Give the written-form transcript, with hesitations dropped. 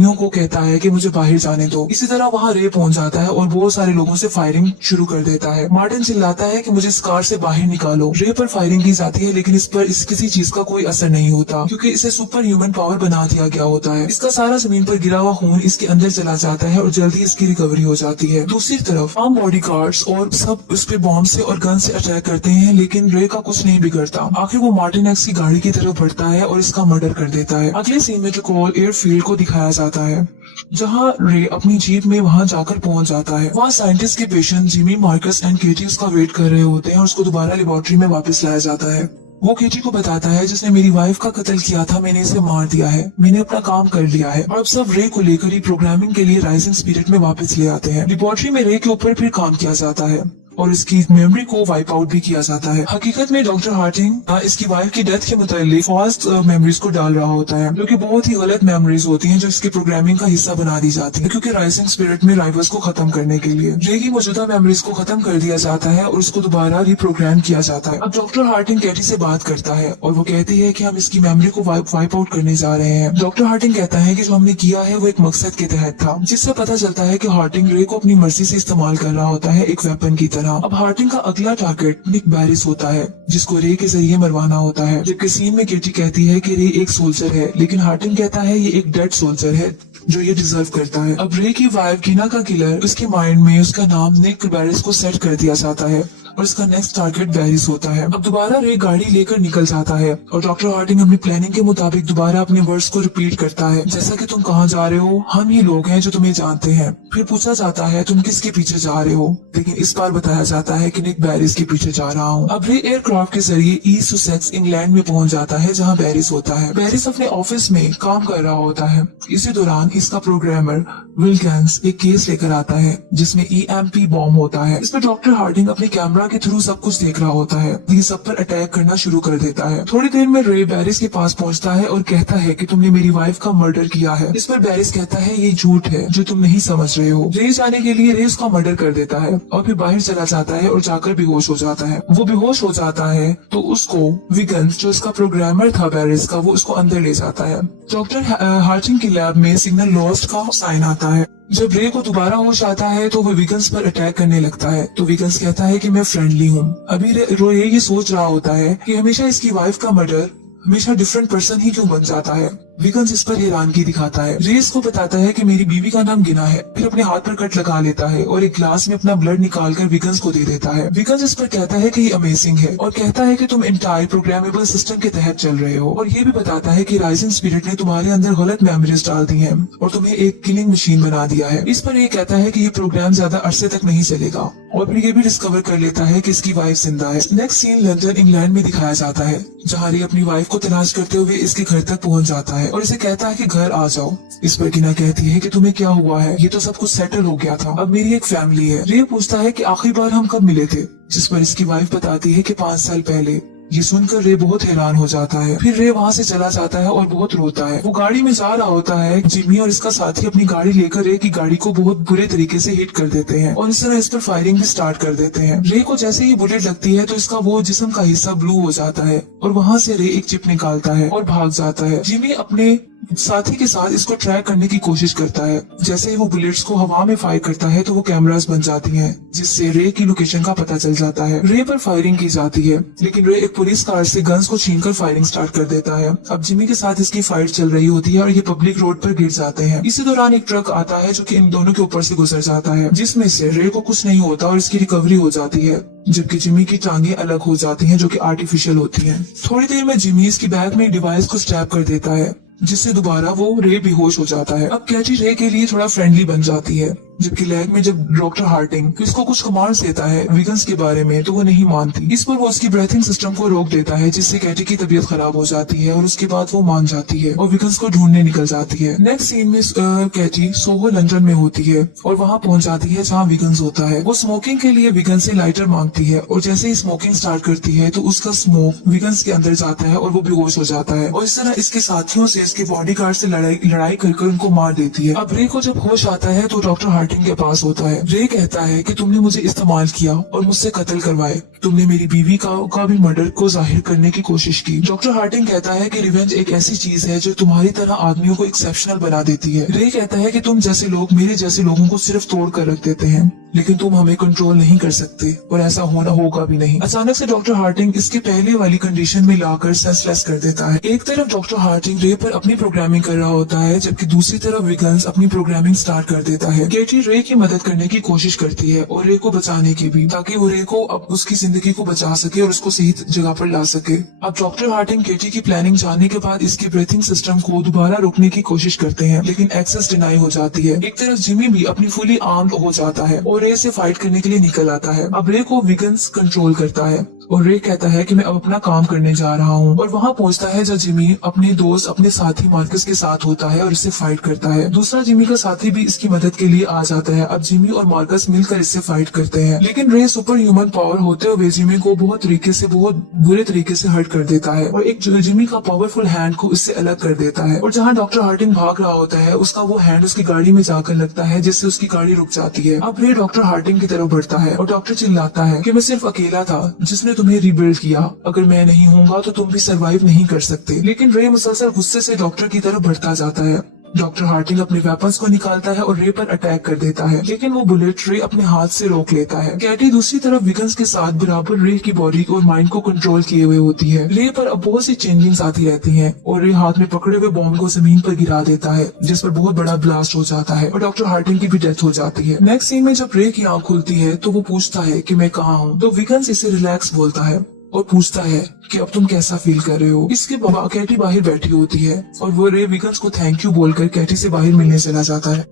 को कहता है कि मुझे बाहर जाने दो। इसी तरह वहाँ रे पहुंच जाता है और बहुत सारे लोगों से फायरिंग शुरू कर देता है। मार्टिन चिल्लाता है कि मुझे इस कार से बाहर निकालो। रे पर फायरिंग की जाती है लेकिन इस पर किसी चीज का कोई असर नहीं होता क्योंकि इसे सुपर ह्यूमन पावर बना दिया गया होता है। इसका सारा जमीन पर गिरा हुआ खून इसके अंदर चला जाता है और जल्दी इसकी रिकवरी हो जाती है। दूसरी तरफ आम बॉडी गार्ड्स और सब उस पे बॉम्ब से और गन से अटैक करते हैं लेकिन रे का कुछ नहीं बिगड़ता। आखिर वो मार्टिन एक्स की गाड़ी की तरफ बढ़ता है और इसका मर्डर कर देता है। अगले सीन में ट्रिकॉल एयरफील्ड को दिखाया जाता है जहाँ रे अपनी जीप में वहाँ जाकर पहुंच जाता है। वहाँ साइंटिस्ट के पेशेंट जिमी, मार्कस एंड केटी उसका वेट कर रहे होते हैं और उसको दोबारा लेबोरेटरी में वापस लाया जाता है। वो केटी को बताता है जिसने मेरी वाइफ का कत्ल किया था, मैंने इसे मार दिया है, मैंने अपना काम कर लिया है। और अब सब रे को लेकर ही प्रोग्रामिंग के लिए राइजिंग स्पिरिट में वापस ले आते हैं। लेबोरेटरी में रे के ऊपर फिर काम किया जाता है और इसकी मेमोरी को वाइप आउट भी किया जाता है। हकीकत में डॉक्टर हार्टिंग इसकी वाइफ की डेथ के मुतालिक फॉल्स मेमोरीज को डाल रहा होता है जो कि बहुत ही गलत मेमोरीज होती हैं जो इसकी प्रोग्रामिंग का हिस्सा बना दी जाती है क्योंकि राइजिंग स्पिरिट में राइवल्स को खत्म करने के लिए रे की मौजूदा मेमोरीज को खत्म कर दिया जाता है और उसको दोबारा रिप्रोग्राम किया जाता है। अब डॉक्टर हार्टिंग कैटी से बात करता है और वो कहती है कि हम इसकी मेमोरी को वाइप आउट करने जा रहे हैं। डॉक्टर हार्टिंग कहता है कि जो हमने किया है वो एक मकसद के तहत था, जिससे पता चलता है कि हार्टिंग रे को अपनी मर्जी से इस्तेमाल कर रहा होता है एक वेपन की तरह। अब हार्टिंग का अगला टारगेट निक बैरिस होता है जिसको रे के जरिए मरवाना होता है। जबकि सीन में केटी कहती है कि रे एक सोल्जर है लेकिन हार्टिंग कहता है ये एक डेड सोल्जर है जो ये डिजर्व करता है। अब रे की वाइफ गिना का किलर उसके माइंड में उसका नाम निक बैरिस को सेट कर दिया जाता है और इसका नेक्स्ट टारगेट बैरिस होता है। अब दोबारा रे गाड़ी लेकर निकल जाता है और डॉक्टर हार्टिंग अपनी प्लानिंग के मुताबिक दोबारा अपने वर्ड्स को रिपीट करता है, जैसा कि तुम कहाँ जा रहे हो, हम ये लोग हैं जो तुम्हें जानते हैं। फिर पूछा जाता है तुम किसके पीछे जा रहे हो, लेकिन इस बार बताया जाता है कि निक बैरिस के पीछे जा रहा हूँ। अब रे एयरक्राफ्ट के जरिए ईस्ट सुसेक्स इंग्लैंड में पहुंच जाता है जहाँ बैरिस होता है। बैरिस अपने ऑफिस में काम कर रहा होता है। इसी दौरान इसका प्रोग्रामर विल्किंस एक केस लेकर आता है जिसमें EMP बॉम्ब होता है। इस पर डॉक्टर हार्टिंग अपने कैमरा के थ्रू सब कुछ देख रहा होता है। ये सब पर अटैक करना शुरू कर देता है। थोड़ी देर में रे बैरिस के पास पहुंचता है और कहता है कि तुमने मेरी वाइफ का मर्डर किया है। इस पर बैरिस कहता है ये झूठ है जो तुम नहीं समझ रहे हो। रे जाने के लिए रे उसका मर्डर कर देता है और फिर बाहर चला जाता है और जाकर बेहोश हो जाता है। वो बेहोश हो जाता है तो उसको विगन्स जो उसका प्रोग्रामर था बैरिस का, वो उसको अंदर ले जाता है। डॉक्टर हार्टिंग की लैब में सिग्नल लॉस्ट का साइन आता है। जब रे को दोबारा होश आता है तो वो विगन्स पर अटैक करने लगता है तो विगन्स कहता है कि मैं फ्रेंडली हूँ। अभी रे ये सोच रहा होता है कि हमेशा इसकी वाइफ का मर्डर हमेशा डिफरेंट पर्सन ही क्यों बन जाता है। विगन्स इस पर हैरानगी दिखाता है। रे इसको बताता है कि मेरी बीवी का नाम गिना है, फिर अपने हाथ पर कट लगा लेता है और एक ग्लास में अपना ब्लड निकालकर विगन्स को दे देता है। विगन्स इस पर कहता है कि ये अमेजिंग है और कहता है कि तुम इंटायर प्रोग्रामेबल सिस्टम के तहत चल रहे हो और ये भी बताता है कि राइजिंग स्पिरिट ने तुम्हारे अंदर गलत मेमोरीज डाल दी है और तुम्हें एक किलिंग मशीन बना दिया है। इस पर ये कहता है कि ये प्रोग्राम ज्यादा अरसे तक नहीं चलेगा और फिर ये भी डिस्कवर कर लेता है कि इसकी वाइफ जिंदा है। नेक्स्ट सीन लंदन इंग्लैंड में दिखाया जाता है जहाँ रे अपनी वाइफ को तलाश करते हुए इसके घर तक पहुँच जाता है और इसे कहता है कि घर आ जाओ। इस पर गिना कहती है कि तुम्हें क्या हुआ है, ये तो सब कुछ सेटल हो गया था, अब मेरी एक फैमिली है। रे पूछता है कि आखिरी बार हम कब मिले थे, जिस पर इसकी वाइफ बताती है कि 5 साल पहले। ये सुनकर रे बहुत हैरान हो जाता है। फिर रे वहाँ से चला जाता है और बहुत रोता है। वो गाड़ी में जा रहा होता है। जिमी और इसका साथी अपनी गाड़ी लेकर रे की गाड़ी को बहुत बुरे तरीके से हिट कर देते हैं और इस तरह इस पर फायरिंग भी स्टार्ट कर देते हैं। रे को जैसे ही बुलेट लगती है तो इसका वो जिस्म का हिस्सा ब्लू हो जाता है और वहाँ से रे एक चिप निकालता है और भाग जाता है। जिमी अपने साथी के साथ इसको ट्रैक करने की कोशिश करता है। जैसे ही वो बुलेट्स को हवा में फायर करता है तो वो कैमरास बन जाती हैं, जिससे रे की लोकेशन का पता चल जाता है। रे पर फायरिंग की जाती है लेकिन रे एक पुलिस कार से गन्स को छीनकर फायरिंग स्टार्ट कर देता है। अब जिमी के साथ इसकी फाइट चल रही होती है और ये पब्लिक रोड पर गिर जाते हैं। इसी दौरान एक ट्रक आता है जो कि इन दोनों के ऊपर से गुजर जाता है, जिसमें से रे को कुछ नहीं होता और इसकी रिकवरी हो जाती है, जबकि जिमी की टांगे अलग हो जाती हैं जो कि आर्टिफिशियल होती हैं। थोड़ी देर में जिमी इसकी बैग में एक डिवाइस को स्टैब कर देता है जिससे दोबारा वो रे बेहोश हो जाता है। अब कैची रे के लिए थोड़ा फ्रेंडली बन जाती है, जबकि लैब में जब डॉक्टर हार्टिंग इसको कुछ कमांड्स देता है विगन्स के बारे में तो वो नहीं मानती। इस पर वो उसकी ब्रीथिंग सिस्टम को रोक देता है जिससे कैटी की तबीयत खराब हो जाती है और उसके बाद वो मान जाती है और विगन्स को ढूंढने निकल जाती है। नेक्स्ट सीन में कैटी सोहो लंदन में होती है और वहाँ पहुँच जाती है जहाँ विगन्स होता है। वो स्मोकिंग के लिए विगन्स से लाइटर मांगती है और जैसे ही स्मोकिंग स्टार्ट करती है तो उसका स्मोक विगन्स के अंदर जाता है और वो बेहोश हो जाता है और इस तरह इसके साथियों से इसके बॉडीगार्ड से लड़ाई कर उनको मार देती है। अब रे को जब होश आता है तो डॉक्टर हार्टिंग हार्टिंग के पास होता है। रे कहता है कि तुमने मुझे इस्तेमाल किया और मुझसे कत्ल करवाए। तुमने मेरी बीवी का भी मर्डर को जाहिर करने की कोशिश की। डॉक्टर हार्टिंग कहता है कि रिवेंज एक ऐसी चीज है जो तुम्हारी तरह आदमियों को एक्सेप्शनल बना देती है। रे कहता है कि तुम जैसे लोग मेरे जैसे लोगों को सिर्फ तोड़ कर रख देते हैं, लेकिन तुम हमें कंट्रोल नहीं कर सकते और ऐसा होना होगा भी नहीं। अचानक से डॉक्टर हार्टिंग इसके पहले वाली कंडीशन में लाकर सेंसलेस कर देता है। एक तरफ डॉक्टर हार्टिंग रे पर अपनी प्रोग्रामिंग कर रहा होता है, जबकि दूसरी तरफ विगन्स अपनी प्रोग्रामिंग स्टार्ट कर देता है। केटी रे की मदद करने की कोशिश करती है और रे को बचाने की भी, ताकि वो रे को अब उसकी जिंदगी को बचा सके और उसको सही जगह पर ला सके। अब डॉक्टर हार्टिंग केटी की प्लानिंग जानने के बाद इसके ब्रीथिंग सिस्टम को दोबारा रोकने की कोशिश करते हैं, लेकिन एक्सेस डिनाई हो जाती है। एक तरफ जिमी भी अपनी फुली आर्म्ड हो जाता है और रे से फाइट करने के लिए निकल आता है। अब रे को विगन्स कंट्रोल करता है और रे कहता है कि मैं अब अपना काम करने जा रहा हूँ, और वहाँ पहुँचता है जब जिमी अपने दोस्त अपने साथी मार्कस के साथ होता है और इससे फाइट करता है। दूसरा जिमी का साथी भी इसकी मदद के लिए आ जाता है। अब जिमी और मार्कस मिलकर इससे फाइट करते हैं, लेकिन रे सुपर ह्यूमन पावर होते हुए जिमी को बहुत बुरे तरीके से हर्ट कर देता है और एक जिमी का पावरफुल हैंड को इससे अलग कर देता है। और जहाँ डॉक्टर हार्टिंग भाग रहा होता है, उसका वो हैंड उसकी गाड़ी में जाकर लगता है, जिससे उसकी गाड़ी रुक जाती है। अब रे डॉक्टर हार्टिंग की तरफ बढ़ता है और डॉक्टर चिल्लाता है कि मैं सिर्फ अकेला था जिसने तुम्हें रिबिल्ड किया, अगर मैं नहीं होऊंगा तो तुम भी सरवाइव नहीं कर सकते। लेकिन रे मुसलसल गुस्से से डॉक्टर की तरफ बढ़ता जाता है। डॉक्टर हार्टिंग अपने वेपन्स को निकालता है और रे पर अटैक कर देता है, लेकिन वो बुलेट रे अपने हाथ से रोक लेता है। कैटी दूसरी तरफ विगन्स के साथ बराबर रे की बॉडी और माइंड को कंट्रोल किए हुए होती है। रे पर अब बहुत सी चेंजिंग्स आती रहती हैं और रे हाथ में पकड़े हुए बॉम्ब को जमीन पर गिरा देता है, जिस पर बहुत बड़ा ब्लास्ट हो जाता है और डॉक्टर हार्टिंग की भी डेथ हो जाती है। नेक्स्ट सीन में जब रे की आंख खुलती है तो वो पूछता है कि मैं कहाँ हूँ, तो विगन्स इसे रिलैक्स बोलता है और पूछता है कि अब तुम कैसा फील कर रहे हो। इसके बाद कैटी बाहर बैठी होती है और वो रे विगन्स को थैंक यू बोलकर कैटी से बाहर मिलने चला जाता है।